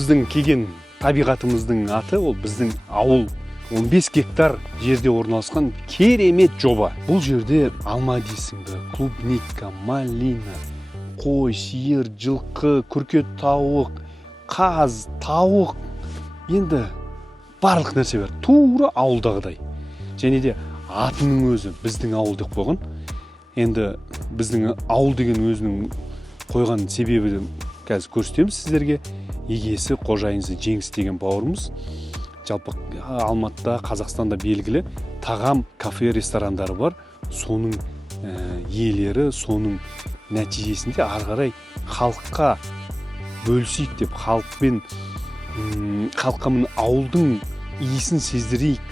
біздің келген табиғатымыздың аты, ол біздің ауыл. 15 гектар жерде орналасқан керемет жоба. Бұл жерде алма дейсің бе, клубника, малина, қой, сиыр, жылқы, күрке тауық, қаз, тауық, енді барлық нәрсе бар. Тура ауылдағыдай. Және де атының өзі біздің ауыл деп қойған. Енді біздің ауыл деген өзінің қойған себебі қазір көрсетеміз сіздерге. Егесі, қожайынысы Жеңіс деген бауырымыз. Жалпы Алматыда, Қазақстанда белгілі тағам, кафе, ресторандары бар. Соның иелері, соның нәтижесінде ары қарай халыққа бөлісейік деп, халыққа міне ауылдың иісін сездірейік.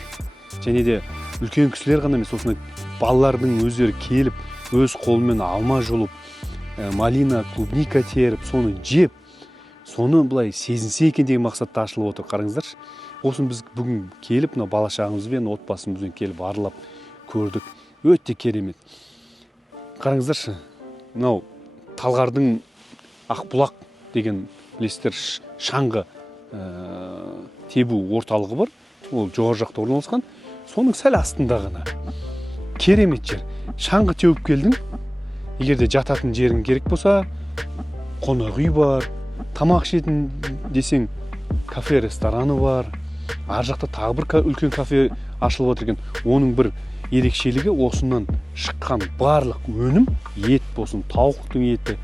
Және де үлкен кісілер ғана емес, осындай балалардың өздері келіп, өз қолымен алма жұлып, малина, клубника теріп, соны жеп, соны былай сезінсе екен деген мақсатта ашылып отыр. Қараңыздаршы. Осыны біз бүгін келіп, мына бала шағамызбен, отбасымызбен келіп аралап көрдік. Өте керемет. Қараңыздаршы. Мынау Талғардың Ақбұлақ деген білесіздер шаңғы тебу орталығы бар. Ол жоғары жақта орналасқан. Соның сәл астында ғана. Керемет жер. Шаңғы теуіп келдің. Егер де жататын жерің керек болса, қонақ үй бар. Тамақ ішетін десең, кафе, рестораны бар. Ар жақта тағы бір үлкен кафе ашылып отыр екен. Оның бір ерекшелігі осынан шыққан барлық өнім, ет болсын, тауықтың еті,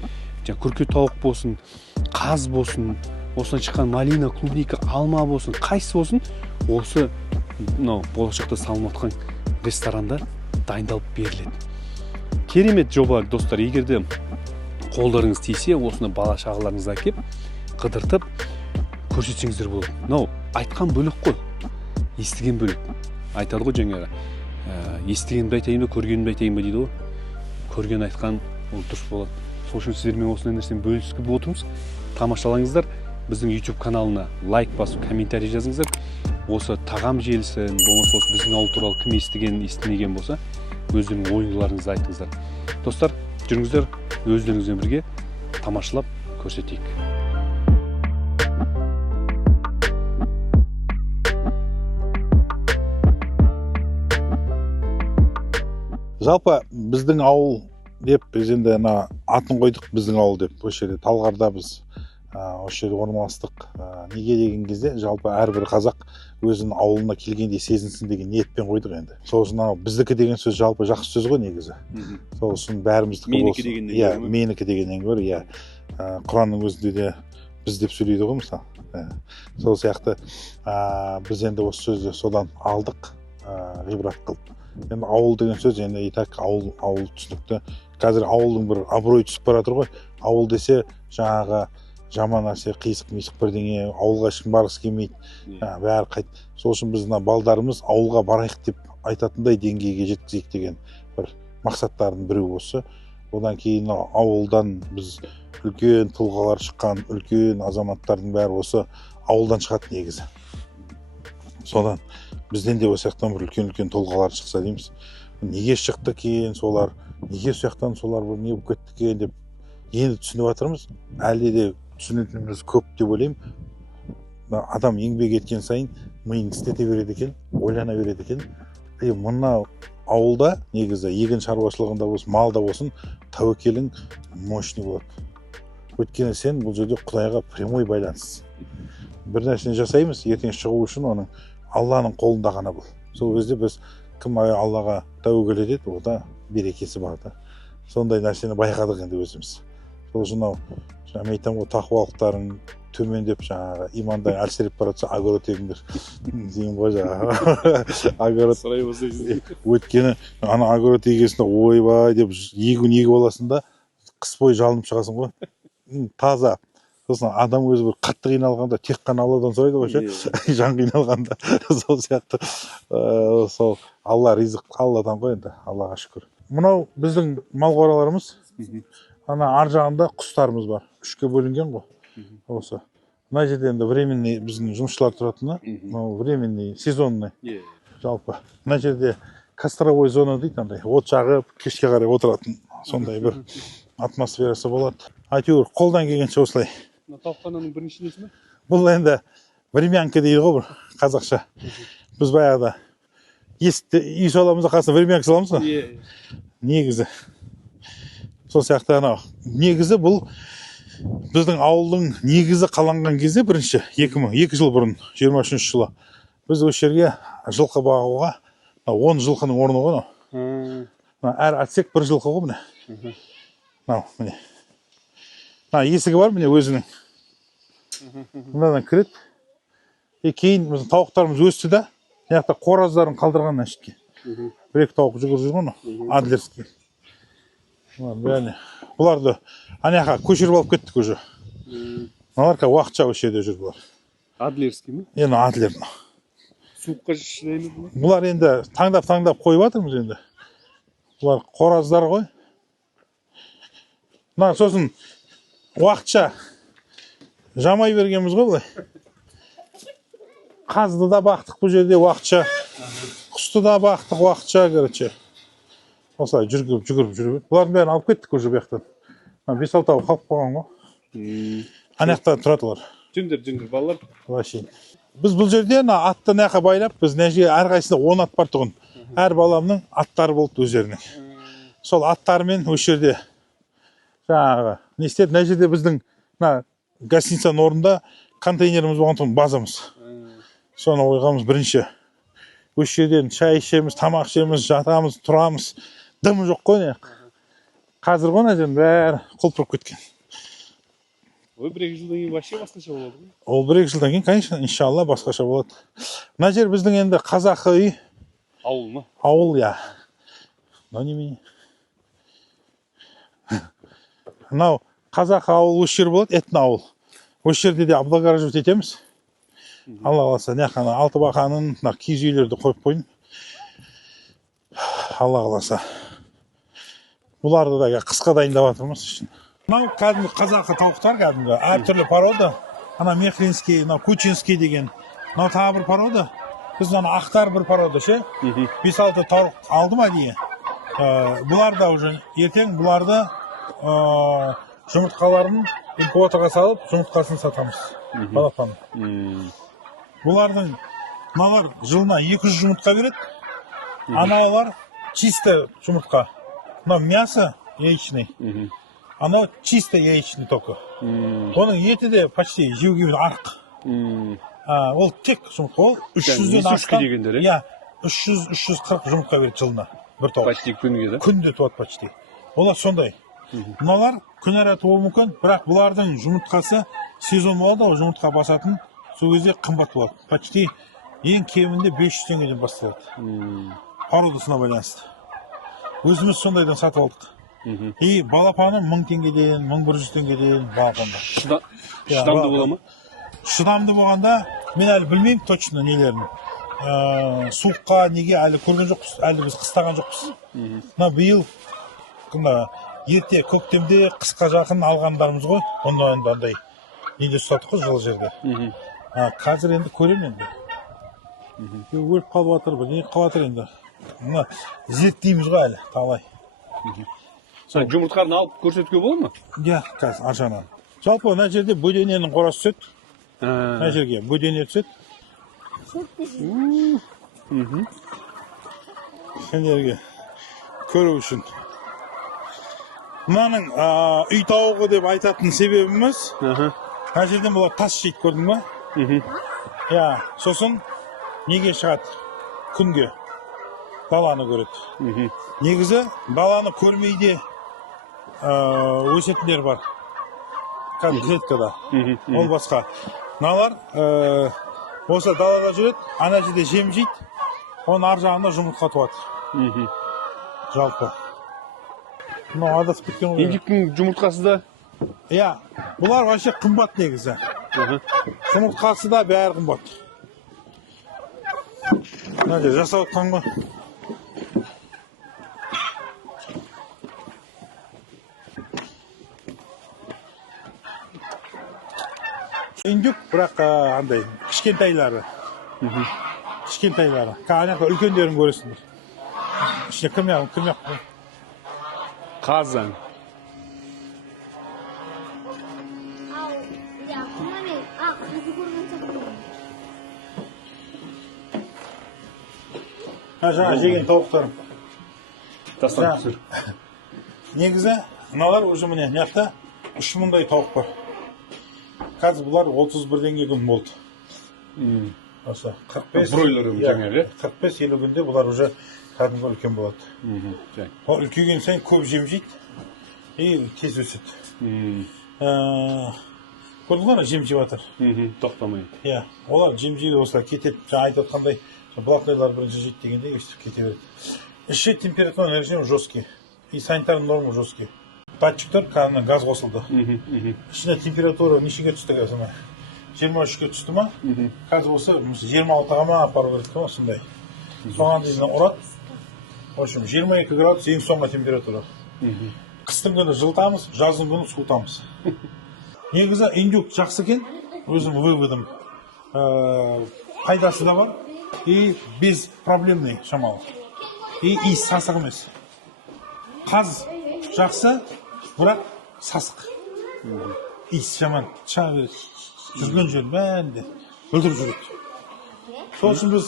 күрке тауық болсын, қаз болсын, осынан шыққан малина, клубника, алма болсын, қайсы болсын, осы болашақта салынып жатқан ресторанда дайындалып беріледі. Керемет жоба, достар. Егер де қолдарыңыз тисе, осыны бала шағаларыңызға әкеп, қыдыртып көрсетсеңіздер болады. Мынау айтқан бөлек қой, естіген бөлек. Айтады ғой жаңағы, естігенімді айтайын ба, көргенімді айтайын ба дейді ғой. Көрген айтқан ол дұрыс болады. Сол үшін сіздермен осындай нәрсені бөлісіп отырмыз. Тамашалаңыздар. Біздің YouTube каналына лайк басып, комментарий жазыңыздар. Осы тағам желісі, болмаса осы біздің ауыл туралы кім естіген, естімеген болса, өздерінің ойыңызды айтыңыздар. Достар, жүріңіздер, өздеріңізбен бірге тамашалап көрсетейік. Жалпы біздің ауыл деп, біз енді атын қойдық біздің ауыл деп. Осы жерде Талғарда біз осы жерде орналастық. Неге деген кезде жалпы әрбір қазақ өзінің ауылына келгенде сезінсін деген ниетпен қойдық енді. Сол үшін біздікі деген сөз жалпы жақсы сөз ғой негізі. Сол үшін бәріміздікі болсын. Иә, менікі дегеннен гөрі, иә. Құранның өзінде де біз деп сөйлейді ғой мысалы. Сол сияқты біз енді осы сөзді содан алдық, ғибрат қылып. Енді ауыл деген сөз, енді и так ауыл түсінікті. Қазір ауылдың бір абырой түсіп бара жатыр ғой. Ауыл десе жаңағы жаман нәрсе, қисық-мисық бірдеңе, ауылға ешкім барғысы келмейді. Бәрі қайт. Сол үшін біз балдарымыз ауылға барайық деп айтатындай деңгейге жеткізейік деген бір мақсаттардың бірі осы. Одан кейін ауылдан біз үлкен тұлғалар шыққан, үлкен азаматтардың бәрі осы ауылдан шығады негізі. Содан бізден де осы жақтан бір үлкен тұлғалар шықса дейміз. Неге шықты екен солар, неге осы жақтан солар бір не болып кетті екен деп енді түсініп жатырмыз. Әлде де түсінетініміз көп деп ойлаймын. Адам еңбек еткен сайын миын істете береді екен, ойлана береді екен. Мына ауылда негізі егін шаруашылығында болсын, малда болсын, тәуекелің мощный болады. Өйткені сен бұл жерде Құдайға прямой байланыс. Бір нәрсені жасаймыз, ертең шығу үшін оның Алланың қолында ғана бұл. Сол кезде біз кім Аллаға тәуекел етеді, ода берекесі бар да. Сондай нәрсені байқадық енді өзіміз. Сол үшін мен айтамын ғой, тақуалықтарың төмендеп жаңағы имандай әлсіреп бара жатса огород егіңдер деймін ғой жаңағы. Огород сұрай бастайсыз. Өйткені ана огород егесінде ойбай деп егін егіп аласың да қыс бойы жалынып шығасың ғой. Таза. Сосын адам өзі бір қатты қиналғанда тек қана Алладан сұрайды ғой ше. Жан қиналғанда сол сияқты. Сол Алла ризық Алладан ғой енді, Аллаға шүкір. Мынау біздің мал қораларымыз. Ана ар жағында құстарымыз бар. Үшке бөлінген ғой. Осы. Мына жерде енді временный біздің жұмысшылар тұратыны, временный, сезонный. Жалпы. Мына жерде костровой зона дейді, андай от жағып, кешке қарай отыратын сондай бір атмосферасы болады. Әйтеуір қолдан келгенше осылай. Тауықхананың бірінші несі ме? бұл енді времянка дейді ғой бір қазақша. Біз баяғыда есікті үй саламыз да қасына времянка саламыз ғой. Негізі. Сол сияқты анау. Негізі бұл біздің ауылдың негізі қаланған кезде бірінші 2 жыл бұрын 23 жылы біз осы жерге жылқы бағуға 10 жылқының орны ғой. Әр отсек бір жылқы ғой міне. Міне. Есігі бар міне өзінің. Мынадан кіреді. Кейін біздің тауықтарымыз өсті да, яқта қораздарын қалдырған әшітке. Бір-екі тауық жүгір жүрген ғой, адлерский. Бұларды аняқа көшіріп алып кеттік уже. Мыналар уақытша осы жерде жүр бұлар. Адлерский ме? Енді адлер. Суыққа шыдайды ма? Бұлар енді таңдап қойып жатырмыз енді. Бұлар қораздар ғой. Сосын уақытша жамай бергенбіз ғой бұлай. Қазды да бақтық бұл жерде уақытша. Құсты да бақтық уақытша, короче. Осылай жүріп. Бұлардың бәрін алып кеттік уже бұяқтан. 5-6 тауық қалып қойған ғой. Анаяқта тұрады олар. Жүндір балалар. Біз бұл жерде атты нәқа байлап, біз нәже әрқайсында 10 ат бар тұғын. Әр баламның аттары болды өздерінің. Сол аттарымен осы жерде жаңағы не істеді? Мына жерде біздің гостиницаның орнында контейнеріміз болған тұғын, базамыз. Соны ойғамыз бірінші. Осы жерден шай ішеміз, тамақ ішеміз, жатамыз, тұрамыз. Дым жоқ қой не. Қазір ғой мына жердің бәрі құлпырып кеткен. Ой, 1-2 жылдан кейін вообще басқаша болады ғой. Ол 1-2 жылдан кейін, конечно, иншалла басқаша болады. Мына жер біздің енді қазақы үй. Ауыл ма? Ауыл, я. Но немене. Мынау қазақы ауыл осы жер болады, этно ауыл. Осы жерде де облагораживать етеміз. Алла қаласа, неқана алты бақанын, киіз үйлерді қойып қойын. Алла қаласа. Бұларды да қысқа дайындап жатырмыз үшін. Мынау кәдімгі қазақы тауықтар кәдімгі, әртүрлі порода. Ана Мехринский, Кучинский деген. Мынау тағы бір порода. Біз ақтар бір порода ше. 5-6 тауық алды ма дейі. Бұлар да уже ертең бұларды жұмыртқаларын инкубаторға салып, жұмыртқасын сатамыз. Балапан. Бұлардың мыналар жылына 200 жұмыртқа береді. Аналар чисто жұмыртқа. Мынау мясо яичный. Анау чисто яичный только. Оның еті де почти жеуге арық. Ол тек жұмыртқа. Ол 300-ден астам. 300-340 жұмыртқа береді жылына. Бір тауық. Почти күнге да? Күнде туады почти. Олар сондай. Мыналар күн ара туы мүмкін, бірақ бұлардың жұмыртқасы сезон болады, ол жұмыртқа басатын сол кезде қымбат болады. Почти ең кемінде 500 теңгеден басталады. Породасына байланысты. Өзіміз сондайдан сатып алдық. И балапаны 1000 теңгеден, 1100 теңгеден балапанда. Шыдамды бола ма? Шыдамды болғанда, мен әлі білмеймін точно нелерін. Суыққа неге әлі көрген жоқпыз, әлі біз қыстаған жоқпыз. Биыл ерте көктемде қысқа жақын алғандарымыз ғой, ондай неде ұстадық қой жылы жерде. Қазір енді көрем енді. Өліп қалып жатыр, бір не қалып жатыр енді. Зерттейміз ғой әлі, талай. Жұмыртқаны алып көрсетуге болады ма? Иә, қазір аржанан. Жалпы мына жерде бөдененің қорасы түседі. Мына жерге бөдене түседі. Сендерге көру үшін. Мынаның үй тауығы деп айтатын себебіміз, мына жерден бұлар тас жейді, көрдің ба? Сосын неге шығады? Күнге даланы көреді. Негізі даланы көрмейде өсетіндер бар. Клеткада. Ол басқа. Мыналар осы далада жүреді, ана жерде жем жейді, оның ар жағында жұмыртқа туады. Жалпы. Мынау адасып кеткен ғой. Ендіктің жұмыртқасы да? Бұлар вообще қымбат негізі. Жұмыртқасы да бәрі қымбат. Мына жер жасап отқан ғой. Үндік, бірақ андай, кішкентайлары. Кішкентайлары. Қанақта үлкендерін көресіңдер. Ішіне кірмек. Қазан. жаңа жеген тауықтарым. Тастан түсір. Негізі мыналар уже міне мына жақта 3000-дай тауық бар. Қазір бұлар 31-ден күн болды. Осы 45 бройлер жаңағы 45-50 күнде бұлар уже кәдімгі үлкен болады. Ол үлкейген сайын көп жем жейді и тез өседі. Көрдіңіз ғой, жем жеп жатыр. Тоқтамай. Иә, олар жем жейді, осылар кетеді. Жаңа айтып отқандай, блатнойлар бірінші жейді дегенде өстіп кете береді. Іші температурный режим жесткий и санитарный норма жесткий. Датчиктер кәдімгі газ қосылды. Ішіне температура нешеге түсті қазір? 23-ге түсті ма? Қазір осы 26-ға ма апару керек па, сондай. Соған дейін ұрады. В общем, 22 градус ең соңғы температура. Қыстың күні жылытамыз, жаздың күні суытамыз. Негізі индюк жақсы екен, өзім выводым. Пайдасы да бар и беспроблемный шамалы. И иіс сасық емес. Қаз жақсы, бірақ сасық. Иіс жаман, шыға береді. Жүрген жер бәрінде өлтіріп жүреді. Сол үшін біз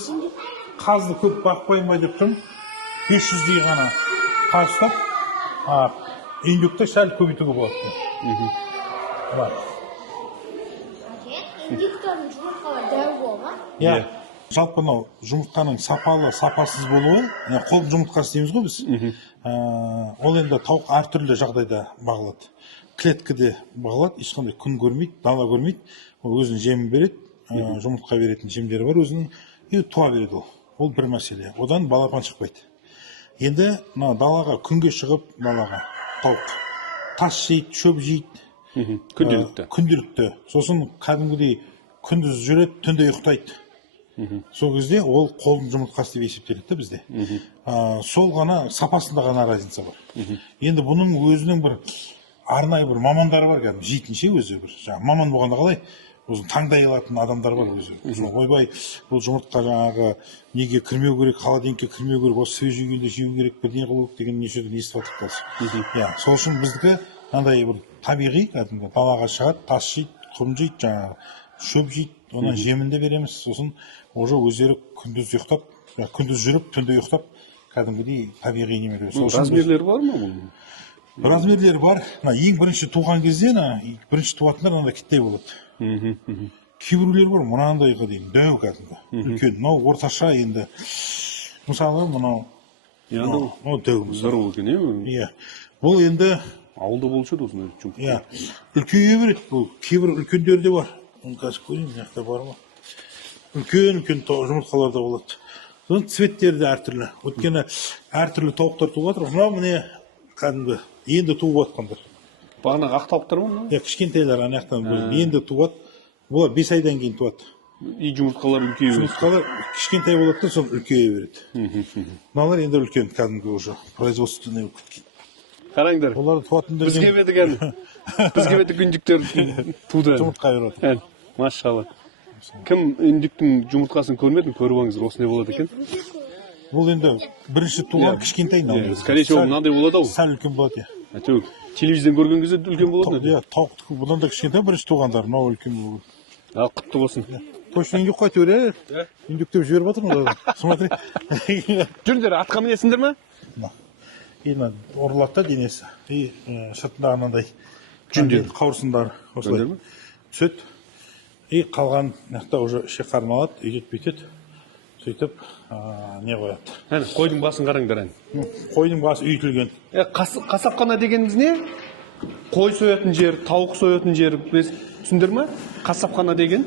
қазды көп бақпайын ба деп тұрмын. 500-дей ғана қаз ұстап, индюкті сәл көбейтуге болады. Индюктердің жұмыртқалары дәу бола ма? Иә. Жалпы мынау жұмыртқаның сапалы, сапасыз болуы, қол жұмыртқасы дейміз ғой біз. Ол енді тауық әртүрлі жағдайда бағылады. Клеткіде бағылады, ешқандай күн көрмейді, дала көрмейді. Ол өзінің жемін береді, жұмыртқа беретін жемдері бар өзінің, и туа береді ол. Ол бір мәселе. Одан балапан шықпайды. Енді далаға күнге шығып, далаға тауық тас жейді, шөп жейді. Күнделікті. Сосын кәдімгідей күндіз жүреді, түнде ұйықтайды. Сол кезде ол қолдың жұмыртқасы деп есептеледі бізде. Сол ғана сапасында ғана разница бар. Енді бұның өзінің бір арнайы бір мамандары бар, кәдімгі жейтінше өзі бір. Маман болғанда қалай? Өзін таңдай алатын адамдар бар өзі. Ойбай, бұл жұмыртқа жаңағы неге кірмеу керек, холодильникке кірмеу керек, осы свежий күйінде жеу керек, бірдеңе қылу керек деген неше түрлі естіп жатырық қазір. Сол үшін біздікі мынандай бір табиғи, кәдімгі далаға шығады, тас жейді, құм жейді, жаңағы шөп жейді, онан жемін де береміз. Сосын уже өздері күндіз ұйықтап, күндіз жүріп, түнде ұйықтап, кәдімгідей табиғи неме береді. Размерлері бар ма бұның? Размерлері бар. Ең бірінші туған кезде, бірінші туатындар мынандай киттей болады. Кейбіреулер бар, мынандайға дейін дәу кәдімгі. Үлкен, мынау орташа енді. Мысалы, мынау дәу. Здорово екен, иә? Бұл енді ауылда болушы еді осындай жұмыртқа. Иә, үлкейе береді. Бұл кейбір үлкендері де бар. Оны қазір көрейін, мына жақта бар ма? Үлкен жұмыртқалар да болады. Соның цветтері де әртүрлі. Өйткені әртүрлі тауықтар туып жатыр. Мынау міне кәдімгі енді туып жатқандар. Бағанағы ақ тауықтар ма? Иә, кішкентайлар ана жақтан енді туады. Бұлар 5 айдан кейін туады. И жұмыртқалар үлкейе береді. Жұмыртқалар кішкентай болады да, соны үлкейе береді. Мыналар енді үлкен, кәдімгі уже производственный өткен. Қараңдар. Олар туатындар. Бізге беті күндіктер туды. Жұмыртқа береді. Машалла. Кім үндіктің жұмыртқасын көрмеді, көріп алыңыздар, осындай болады екен. Бұл енді бірінші туған кішкентай. Скорее всего, мынандай болады ау. Сәл үлкен болады. Телевизордан көрген кезде үлкен болады. Иә, тауықтікі бұдан да кішкентай, бірінші туғандар, мынау үлкен болады. Құтты болсын. Точно индюк қайтыр, индюктеп жіберіп жатырмыз. Смотри. Жүрдер, атқа мінесіңдер ме? Енді ұрылады да денесі. И шыртында анандай жүндер, қауырсындар осылай түседі. И қалған нақта уже ішек қарын алады, өйтеді бүйтеді. Сөйтіп не қояды. Қойдың басын қараңдар. Қойдың басы үйтілген. Қасапхана дегеніміз не? Қой соятын жер, тауық соятын жер, түсіндір ме? Қасапхана деген.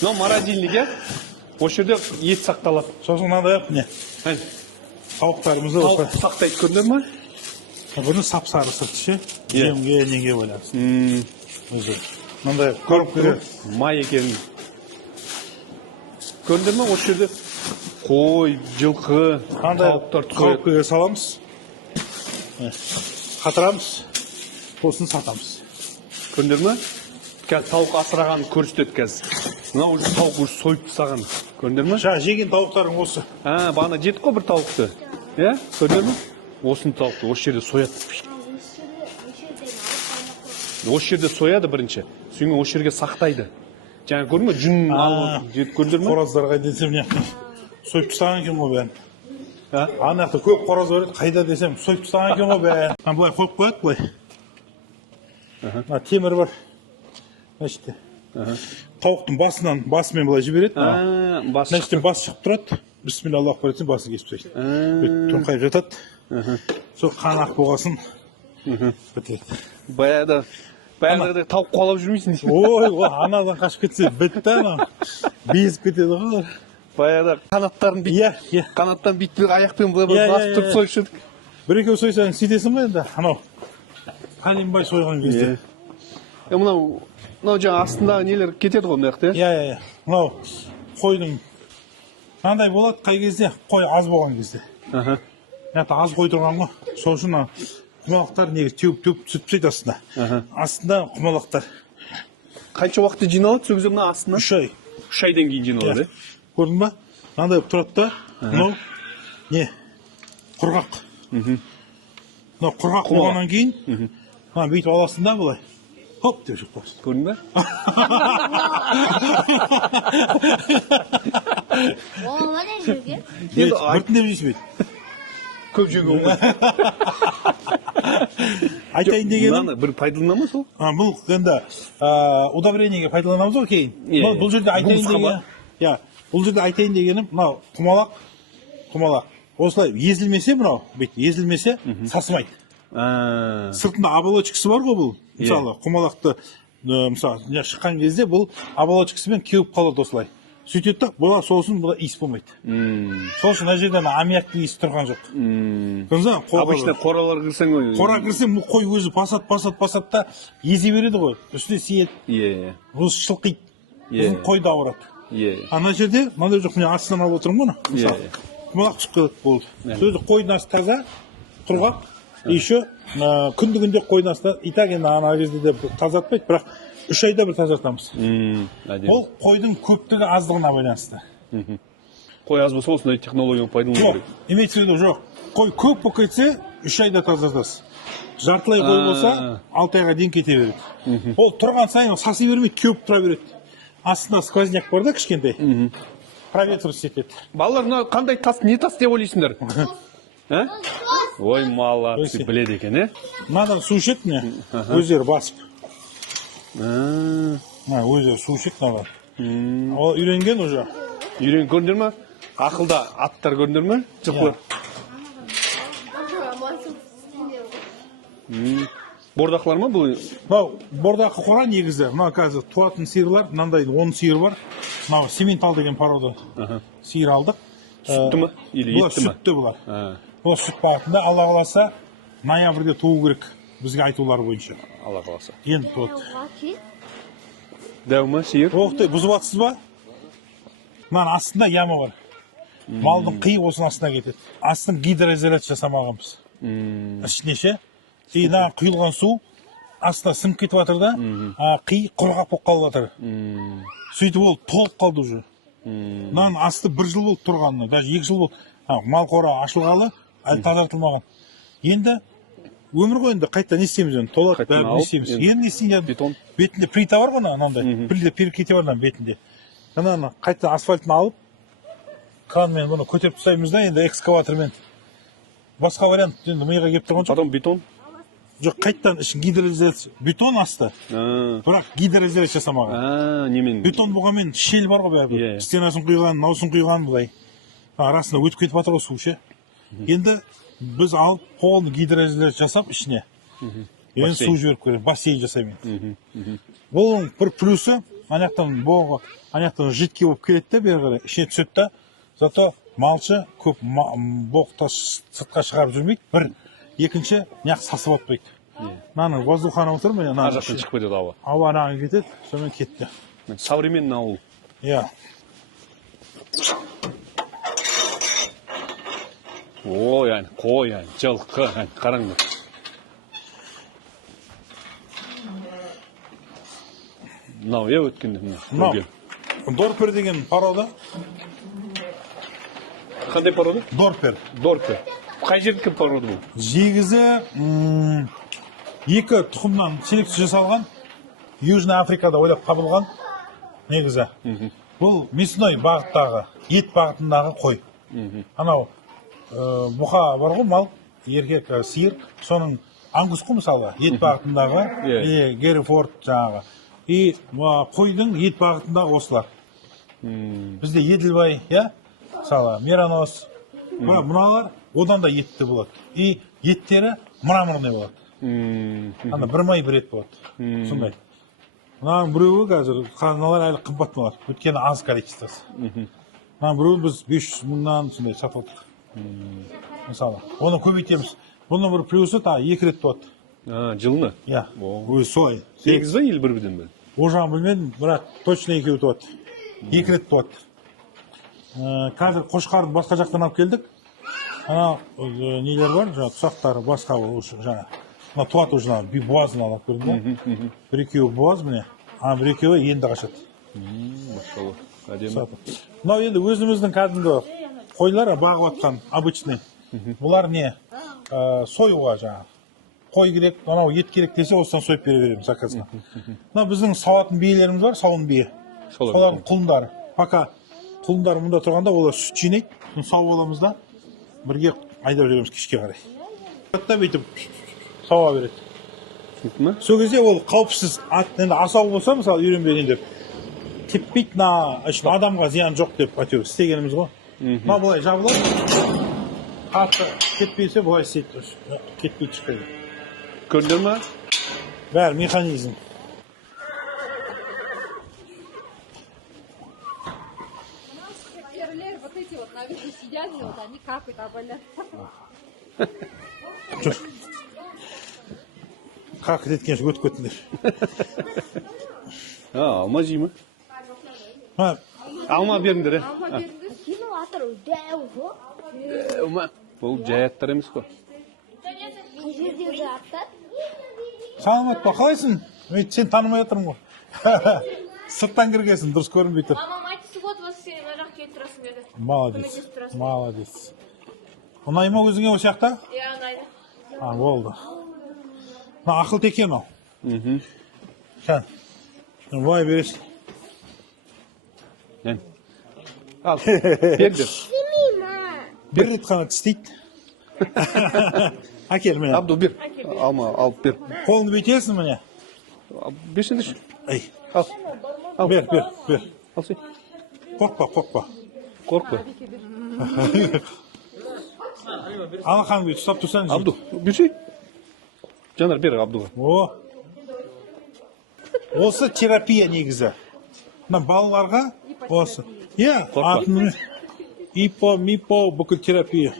Мынау морозильник, иә? Осы жерде ет сақталады. Сосын мынандай не? Тауықтарымызды тауық сақтайды, көрдіңдер ме? Бұны сап-сарысы ше, жемге неге байланысты. Мынандай көріп көреді. Май екенін. Көрдіңдер ме? Осы жерде қой, жылқы, тауықтар қауып көре саламыз. Қатырамыз. Сосын сатамыз. Көрдіңдер ме? Қазір тауық асырағанын көрсетеді қазір. Мынау уже тауық уже сойып тастаған. Көрдіңдер ме? Жеген тауықтарың осы. Бағана жедік қой бір тауықты. Иә? Көрдіңдер ме? Осыны тауықты осы жерде сояды. Осы жерде сояды бірінші. Соңын осы жерге сақтайды. жаңа көрдің бе жүн алып жетіп көрдіңдер ме? Қораздарға десем мына жақта сойып тастаған екен ғой бәрін. А? Ана жақта көп қораз бар еді, қайда десем сойып тастаған екен ғой бәрін. Былай қойып қояды былай. Темір бар. Значит, тауықтың басымен былай жібереді. Значит, бас шығып тұрады. Бисмилля Аллаху акбар десем басы кесіп тастайды. Тоңқайып жатады. Сол қан ақ болғасын. Бітеді. Баяғыда тауық қуалап жүрмейсің дейсің. Ой, анадан қашып кетсе бітті анау. Безіп кетеді ғой. Баяғыда қанаттан бүйтіп аяқпен былай басып тұрып сойып жүрдік. Бір-екеу сойсаң сөйтесің ғой енді. Анау Қалимбай сойған кезде. Мынау жаңа астындағы нелер кетеді ғой мына жақта. Иә. Мынау қойдың мынандай болады қай кезде қой аз болған кезде. Мына аз қой тұрған ғой. Сол үшін құмалақтар негізі теуіп түсіп түседі астына. Астында құмалақтар. Қанша уақытта жиналады сол кезде мына астына? 3 ай. 3 айдан кейін жиналады. Көрдің ба? Мынандай болып тұрады да. Мынау не? Құрғақ. Мынау құрғақ болғаннан кейін мына бүйтіп аласың да былай. Хоп деп шығып тұрасың. Көрдің бе? Оған не жүрген? Біртіндеп жейсің бейді. Көп жеуге болмайды. Айтайын дегенім бір пайдалана ма сол? бұл енді удобрениеге пайдаланамыз ғой кейін. Бұл жерде айтайын дегенім бұл жерде айтайын дегенім мынау құмалақ осылай езілмесе мынау бүйтіп езілмесе сасымайды. Сыртында оболочкасы бар ғой бұл. Мысалы құмалақты мысалы шыққан кезде бұл оболочкасымен кеуіп қалады осылай. Сөйтеді да бұла сосын бұла иіс болмайды. Сол үшін мына жерде аммиактың иісі тұрған жоқ. Обычно қоралар кірсең ғой. Қора кірсең қой өзі басады да езе береді ғой. Үстіне сиеді. Өзі шылқиды. Сосын қой да ауырады. Ана жерде мынандай жоқ, мен астынан алып отырмын ғой. Мысалы құмалақ түсіп қалады болды. Сөзі қойдың асты таза, құрғақ. Еще күнде қойдың асты. И так енді ана кезде де тазартпайды, бірақ 3 айда бір тазартамыз. Ол қойдың көптігі аздығына байланысты. Қой аз болса осындай технологияны пайдалану керек. Имеется в виду жоқ. Қой көп болып кетсе 3 айда тазартасыз. Жартылай қой болса 6 айға дейін кете береді. Ол тұрған сайын саси бермейді, кеуіп тұра береді. Астында сквозняк бар да кішкентай. Проветриваться етеді. Балалар, мына қандай тас, не тас деп ойлайсыңдар? Ой, молодцы, біледі екен, Мынадан су ішеді міне, өздері басып. Өздері су ішеді мынадан. Ол үйренген уже. Үйренген көрдіңдер ме? Ақылда аттар көрдіңдер ме? Жылқылар. Бордақылар ма бұл? Бордақы қора негізі. Мына қазір туатын сиырлар, мынандай 10 сиыр бар. Мынау сементал деген порода сиыр алдық. Сүтті ме? Или етті ме? Сүтті бұлар. Бұл сүт бағытында Алла қаласа ноябрьде туы керек бізге айтулар бойынша. Алла қаласа. Енді туады. Дәу ма сиыр? Оқтай, бұзып атсыз ба? Мынаның астында яма бар. Малдың қиы осының астына кетеді. Астын гидроизоляция жасамағанбыз. Ішіне ше. Мына құйылған су астына сіңіп кетіп жатыр да, қи құрғақ болып қалып жатыр. Сөйтіп ол толып қалды уже. Мынаның асты 1 жыл болды тұрғанына, даже 2 жыл болды. Мал қора ашылғалы, әлі тазартылмаған. Енді өмір ғой енді қайта не істейміз енді, толық бәрін не істейміз. Енді не істейміз? Бетінде плита бар ғой мынандай, перекете бар бетінде. Мынаны қайта асфальтын алып, кранмен бұны көтеріп тастаймыз да, енді экскаватормен. Басқа вариант енді миға келіп тұрған жоқ. Потом бетон? Жоқ, қайттан ішін гидроизоляция. Бетон асты. Бірақ гидроизоляция жасамаған. Немен? Бетон болғанмен шел бар ғой бәрі. Стенасын құйған, наусын құйған былай. Арасында өтіп кетіп жатыр ғой су ше. Енді біз алып қолын гидроизоляция жасап ішіне. Енді су жіберіп көреміз, бассейн жасаймын. Бұл бір плюсы, анаяқтан жидкий болып келеді де бері қарай, ішіне түседі да. Зато малшы көп боқта сыртқа шығарып жүрмейді. Бір, екінші, неғып сасып атпайды. Мынаны воздухана отыр ма? Ар жақтан шығып кетеді ауа. Ауа anaға кетеді, сонымен кетті. Современный ауыл. Иә. Ой, қой, жылқы, қараңдар. Мынау өткенде мынау. Дорпер деген порода. Қандай порода? Дорпер. Қай жердікі порода бұл? Жегізі 2 тұқымнан селекция жасалған. Южный Африкада ойлап қабылған. негізі. Бұл мясной бағыттағы, ет бағытындағы қой. Анау бұқа бар ғой, мал, еркек, сиыр, соның ангус қой мысалы, ет бағытындағы, Герефорд жаңағы. И қойдың ет бағытындағы осылар. Бізде Еділбай, мысалы, Меранос, мыналар одан да етті болады. И еттері мраморный болады. Ана бір май бір ет болады. Сондай. Мынаның біреуі қазір, қазыналар әлі қымбат болар. Өткені аз количествосы. Мынаның біреуі біз 500 мыңнан сондай сатып алдық. Мысалы, оны көбейтеміз. Бұның бір плюсы та 2 рет болады. Жылына? Иә. Өзі солай. 8 ба ел бір-бірден бе? О жағын білмедім, бірақ точно 2 болады. 2 рет болады. Қазір қошқарды басқа жақтан алып келдік. Ана нелер бар, тұсақтары басқа жаңа. Мына туаты жаңа буазын алып көрдім ба? Бір-екеуі буаз міне, бір-екеуі енді қашады. Машалла. Әдемі. Мынау енді өзіміздің кәдімгі қойлар бағып атқан обычный. Бұлар не? Союға жаңа. Қой керек, анау ет керек десе, осыдан сойып бере береміз заказға. Мына біздің сауатын биелеріміз бар, сауын бие. Солардың құлындары. Пока құлындар мұнда тұрғанда, олар сүт жинайды. Сау боламыз да, бірге айдап жүреміз кешке қарай. Атта бүйтіп сауа береді. Сол кезде ол қауіпсіз. Енді асау болса, мысалы, үйренбеген деп. Теппейді, адамға зиян жоқ деп әйтеуір істегеніміз ғой. Мына бұлай жабылады. Қатты кетпейсе, бұлай істейді. Кетпейді шықпайды. Көрдіңдер ма? Бәрі механизм. Вот эти вот наверху сидят, вот они капают, обалят. Жүр. Қақыт еткенше өтіп кетіңдер. Алма жей ма? Алма беріңдер, Кино атыр дәу ғой. Бұл жай аттар емес қой. Қай жердегі аттар? Саламат па, қалайсың? Сен танымай отырмын ғой. Сырттан кіргесін, дұрыс көрінбей тұр. Мама айтысы вот вас сен мына жаққа келіп тұрасың деді. Молодец, молодец. Ұнай ма өзіңе осы жақта? Иә, ұнайды. Болды. Мына ақыл теке мынау. Сән. Былай бересің. Ал, бердер. Бір рет қана тістейді. Әкел міне. Абду, бер. Алма, алып бер. Қолыңды бүйтесің міне. Берсеңдерші. Ал. Бер. Ал сен. Қорқпа. Қорқпа. Алақаның бүйт, ұстап тұрсаң. Абду, берші. Жанар, бер Абдуға. Осы терапия негізі. Мына балаларға осы. Иә, атын ипо, мипо, бүкіл терапия.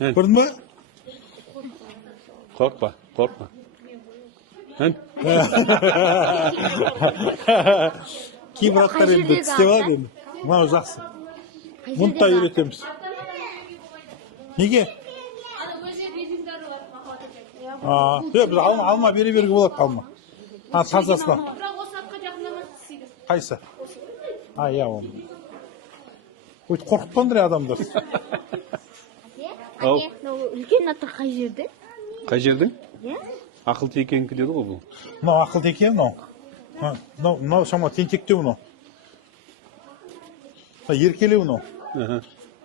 Көрдің ба? Қорқпа. Кейбір аттар енді тістеп алады енді. Мынау жақсы. Мұнта үйретеміз. Неге? Біз алма бере-берге болады алма. Тазасына. Бірақ осы атқа жақындамас істейді. Қайсы? Иә, ол. Өйт қорқытпаңдар адамдар. Үлкен аттар қай жерде? Қай жердің? Иә. Ақыл текенкі деді ғой бұл. Мынау ақыл теке мынау. Мынау шама тентектеу мынау. Еркелеу мынау.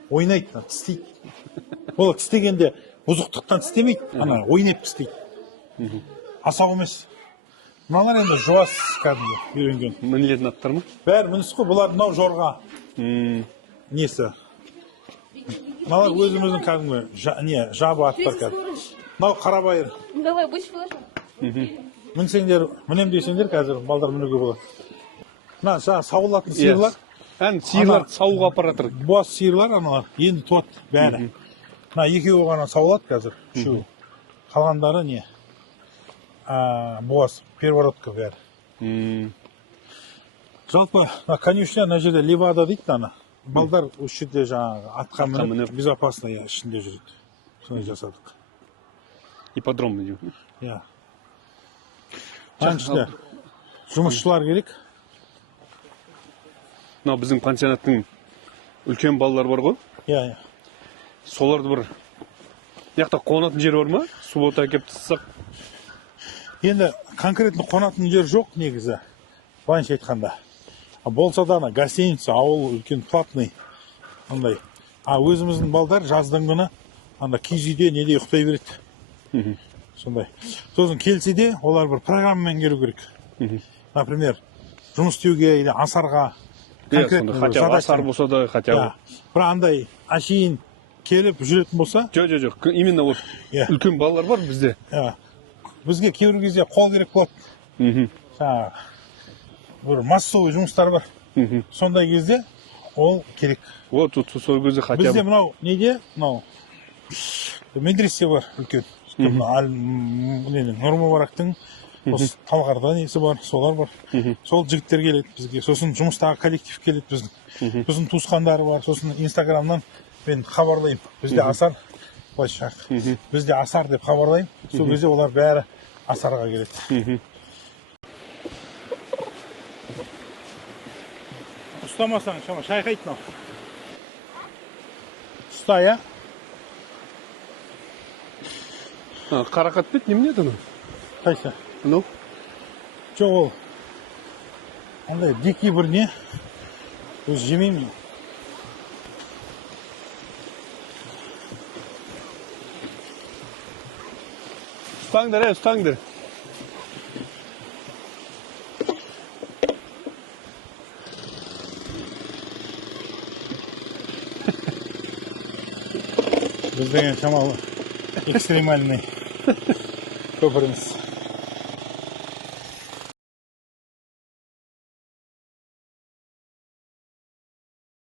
Ойнайды, тістейді. Ол тістегенде бұзықтықтан тістемейді, ана ойнап тістейді. Асау емес. Мыналар енді жуас кәдімгі үйренген. Мінілетін аттар ма? Бәрі мініс қой, бұлар мынау жорға. Несі? Мыналар өзіміздің кәдімгі жабы аттар кәдімгі. Мынау қарабайыр. Давай, будешь флешом? Мінсеңдер, мінем дейсеңдер қазір балдар мінуге болады. Мына сауылатын сиырлар. Сиырлар сауға апаратыр. Буаз сиырлар аналар енді туат бәрі. Мына екеуі ғана сауылады қазір. Үшеуі. Қалғандары не? Буаз, первородка бәрі. Жалпы, конюшня мына жерде левада дейді ана. Балдар осы жерде жаңағы атқа мініп безопасно ішінде жүреді. Сондай жасадық. Ипподром деймін. Иә. Аншыда жұмысшылар керек. Мынау біздің пансионаттың үлкен балалар бар ғой? Иә. Соларды бір яқта қонатын жер бар ма? Суббота әкеп тастақ. Енді конкретно қонатын жер жоқ негізі. Былайша айтқанда. болса да ана гостиница ауыл үлкен платный андай. Өзіміздің балдар жаздың күні анда киіз үйде неде ұйықтай береді. Сондай. Сосын келсе де олар бір программамен келу керек. Например, жұмыс істеуге или асарға конкретно хотя бы асар болса да хотя бы. Бір андай әшейін келіп жүретін болса. Жоқ, именно вот үлкен балалар бар бізде. Бізге кейбір кезде қол керек болады. Бір массовый жұмыстар бар. Сондай кезде ол керек. Вот тут сол кезде хотя бы. Бізде мынау неде? Мынау медресе бар үлкен. Нұрмұбарактың осы Талғарда несі бар, солар бар. Сол жігіттер келеді бізге. Сосын жұмыстағы коллектив келеді біздің. Біздің туысқандары бар. Сосын инстаграмнан мен хабарлаймын. Бізде асар, бізде асар деп хабарлаймын. Сол кезде олар бәрі асарға келеді. Ұстамасаң, шайқайды мынау. Ұста, я? Қарақат бет немене еді? Қайсы? Ну? Жоқ ол. Андай дикий бір не? Өзі жемеймін. Ұстаңдар, ұстаңдар. Біздеген шамалы экстремальный көпіріміз.